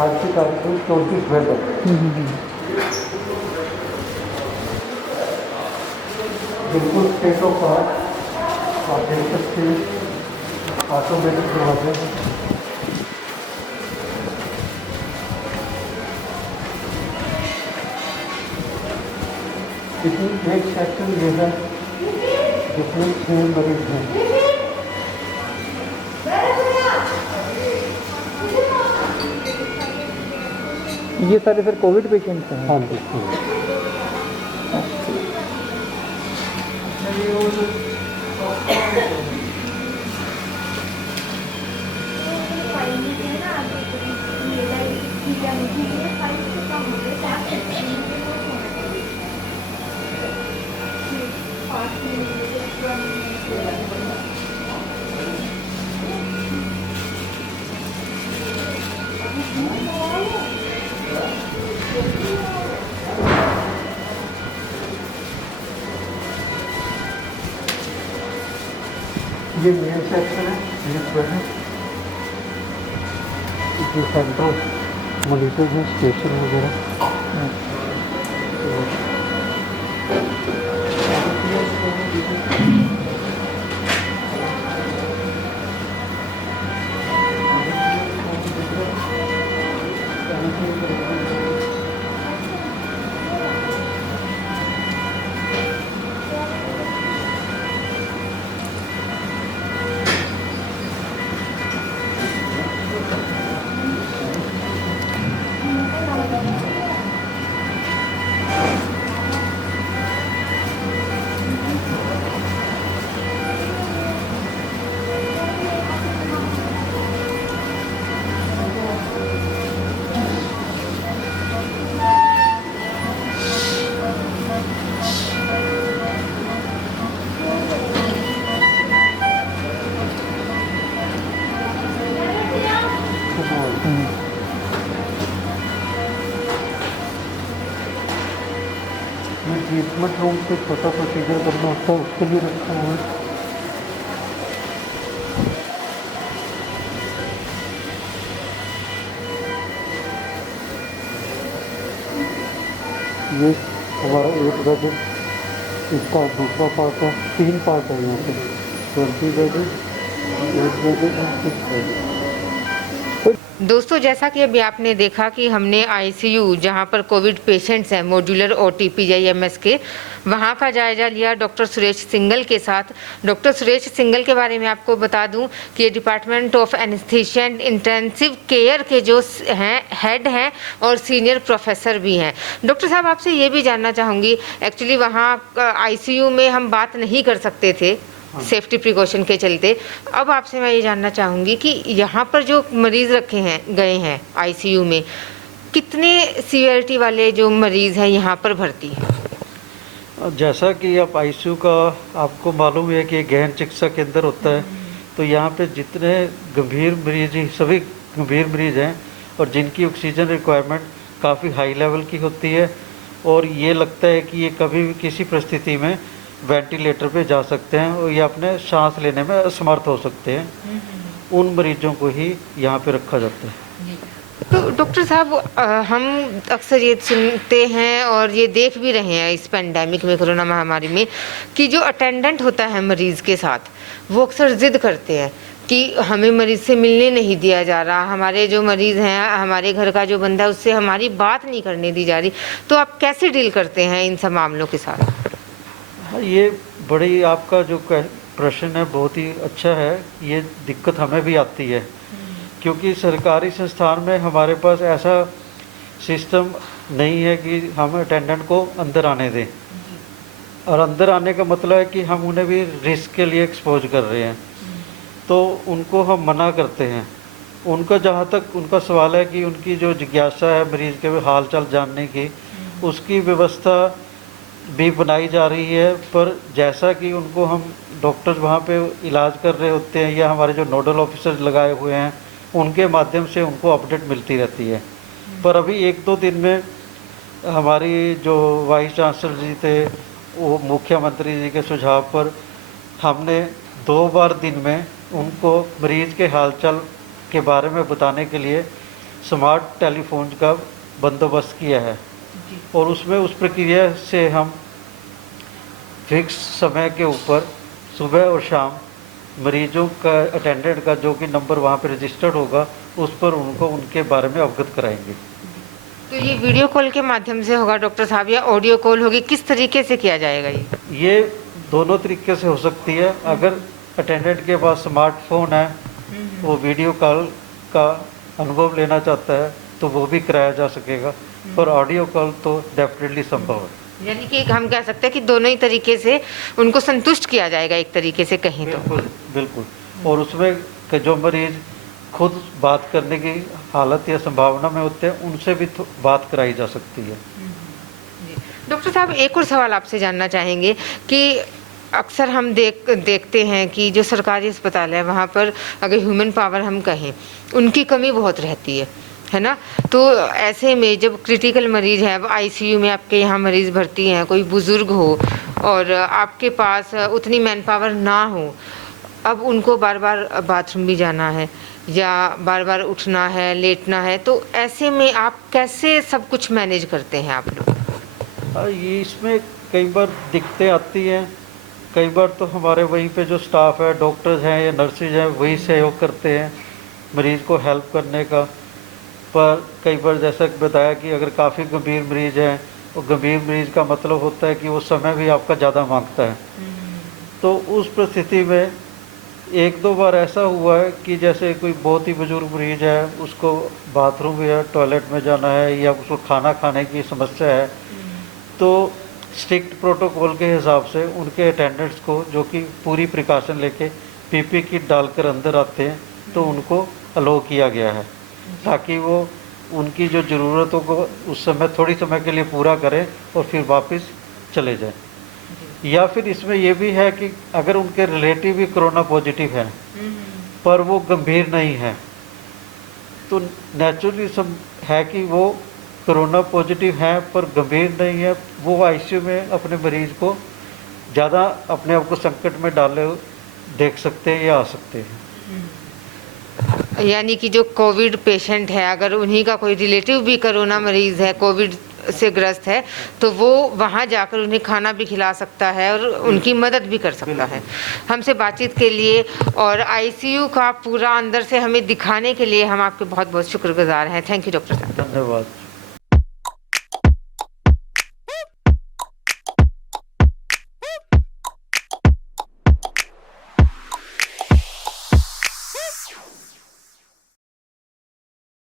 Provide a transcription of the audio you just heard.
आज की तारीख में 34 बेड है। बिल्कुल स्टेट ऑफ आर्ट आप देख सकते हैं, ऑटोमेटिक दरवाजे। इसमें एक सेक्शन ये है जिसमें 6 मरीज हैं। ये सारे फिर कोविड पेशेंट्स हैं? हाँ बिल्कुल। ये मेन सेक्शन है, लिफ्ट है। जो सेंट्रल मॉनिटर है, स्टेशन वगैरह। ये ट्रीटमेंट रूम से छोटा प्रोसीजर करना होता है, उसके लिए रखा हुआ है। ये हमारा 8 बेड, इसका दूसरा पार्ट है। 3 पार्ट है यहाँ पे, 20 बेड, 8 बेड और 6 बेड। दोस्तों, जैसा कि अभी आपने देखा कि हमने आईसीयू जहां पर कोविड पेशेंट्स हैं, मॉड्यूलर OTPJMS के, वहां का जायजा लिया डॉक्टर सुरेश सिंगल के साथ। डॉक्टर सुरेश सिंगल के बारे में आपको बता दूं कि ये department of anaesthesia and intensive care के जो हैं हेड हैं और सीनियर प्रोफेसर भी हैं। डॉक्टर साहब, आपसे ये भी जानना चाहूँगी, एक्चुअली वहाँ आईसीयू में हम बात नहीं कर सकते थे सेफ्टी प्रिकॉशन के चलते। अब आपसे मैं ये जानना चाहूँगी कि यहाँ पर जो मरीज़ रखे हैं गए हैं आईसीयू में, कितने सीवियरिटी वाले जो मरीज़ हैं यहाँ पर भर्ती हैं? जैसा कि आप आईसीयू का आपको मालूम है कि गहन चिकित्सा केंद्र होता है, तो यहाँ पे जितने गंभीर मरीज ही सभी गंभीर मरीज हैं और जिनकी ऑक्सीजन रिक्वायरमेंट काफ़ी हाई लेवल की होती है और ये लगता है कि ये कभी भी किसी परिस्थिति में वेंटिलेटर पे जा सकते हैं और ये अपने सांस लेने में असमर्थ हो सकते हैं, उन मरीजों को ही यहाँ पे रखा जाता है। तो डॉक्टर साहब, हम अक्सर ये सुनते हैं और ये देख भी रहे हैं इस पेंडेमिक में, कोरोना महामारी में, कि जो अटेंडेंट होता है मरीज़ के साथ, वो अक्सर ज़िद करते हैं कि हमें मरीज़ से मिलने नहीं दिया जा रहा, हमारे जो मरीज़ हैं, हमारे घर का जो बंदा है, उससे हमारी बात नहीं करने दी जा रही। तो आप कैसे डील करते हैं इन सब मामलों के साथ? हाँ, ये बड़ी आपका जो प्रश्न है बहुत ही अच्छा है। ये दिक्कत हमें भी आती है क्योंकि सरकारी संस्थान में हमारे पास ऐसा सिस्टम नहीं है कि हम अटेंडेंट को अंदर आने दें, और अंदर आने का मतलब है कि हम उन्हें भी रिस्क के लिए एक्सपोज कर रहे हैं, तो उनको हम मना करते हैं। उनका जहाँ तक उनका सवाल है कि उनकी जो जिज्ञासा है मरीज़ के हाल चाल जानने की, उसकी व्यवस्था भी बनाई जा रही है, पर जैसा कि उनको हम डॉक्टर वहाँ पे इलाज कर रहे होते हैं या हमारे जो नोडल ऑफिसर लगाए हुए हैं, उनके माध्यम से उनको अपडेट मिलती रहती है। पर अभी 1-2 दिन में हमारी जो वाइस चांसलर जी थे, वो मुख्यमंत्री जी के सुझाव पर हमने 2 बार दिन में उनको मरीज़ के हालचाल के बारे में बताने के लिए स्मार्ट टेलीफोन का बंदोबस्त किया है और उसमें उस प्रक्रिया से हम फिक्स समय के ऊपर सुबह और शाम मरीजों का अटेंडेंट का जो कि नंबर वहाँ पे रजिस्टर्ड होगा उस पर उनको उनके बारे में अवगत कराएंगे। तो ये वीडियो कॉल के माध्यम से होगा डॉक्टर साहब या ऑडियो कॉल होगी, किस तरीके से किया जाएगा ये दोनों तरीके से हो सकती है। अगर अटेंडेंट के पास स्मार्टफोन है, वो वीडियो कॉल का अनुभव लेना चाहता है तो वो भी कराया जा सकेगा, पर ऑडियो कॉल तो डेफिनेटली संभव है। यानी कि हम कह सकते हैं कि दोनों ही तरीके से उनको संतुष्ट किया जाएगा एक तरीके से कहीं तो। बिल्कुल बिल्कुल। और उसमें कि जो मरीज खुद बात करने की हालत या संभावना में होते हैं उनसे भी बात कराई जा सकती है। डॉक्टर साहब एक और सवाल आपसे जानना चाहेंगे कि अक्सर हम देखते हैं कि जो सरकारी अस्पताल है वहाँ पर अगर ह्यूमन पावर हम कहें उनकी कमी बहुत रहती है ना। तो ऐसे में जब क्रिटिकल मरीज है, अब आईसीयू में आपके यहाँ मरीज़ भर्ती हैं, कोई बुज़ुर्ग हो और आपके पास उतनी मैन पावर ना हो, अब उनको बार बार बाथरूम भी जाना है या बार बार उठना है, लेटना है, तो ऐसे में आप कैसे सब कुछ मैनेज करते हैं आप लोग? ये इसमें कई बार दिक्कतें आती हैं। कई बार तो हमारे वहीं पे जो स्टाफ है, डॉक्टर्स हैं या नर्सेज हैं, वही सहयोग करते हैं मरीज़ को हेल्प करने का। पर कई बार जैसा कि बताया कि अगर काफ़ी गंभीर मरीज़ हैं, तो गंभीर मरीज़ का मतलब होता है कि वो समय भी आपका ज़्यादा मांगता है। तो उस परिस्थिति में एक दो बार ऐसा हुआ है कि जैसे कोई बहुत ही बुजुर्ग मरीज़ है, उसको बाथरूम या टॉयलेट में जाना है या उसको खाना खाने की समस्या है, तो स्ट्रिक्ट प्रोटोकॉल के हिसाब से उनके अटेंडेंट्स को, जो कि पूरी प्रिकॉशन लेके पीपी किट डालकर अंदर आते हैं, तो उनको अलो किया गया है ताकि वो उनकी जो ज़रूरतों को उस समय थोड़ी समय के लिए पूरा करें और फिर वापस चले जाएं। या फिर इसमें ये भी है कि अगर उनके रिलेटिव भी कोरोना पॉजिटिव है पर वो गंभीर नहीं है, तो नेचुरली सब है कि वो कोरोना पॉजिटिव है पर गंभीर नहीं है, वो आईसीयू में अपने मरीज़ को ज़्यादा अपने आप को संकट में डाले देख सकते हैं या आ सकते हैं। यानी कि जो कोविड पेशेंट है, अगर उन्हीं का कोई रिलेटिव भी कोरोना मरीज़ है, कोविड से ग्रस्त है, तो वो वहाँ जाकर उन्हें खाना भी खिला सकता है और उनकी मदद भी कर सकता है। हमसे बातचीत के लिए और आईसीयू का पूरा अंदर से हमें दिखाने के लिए हम आपके बहुत बहुत शुक्रगुजार हैं। थैंक यू डॉक्टर साहब। धन्यवाद।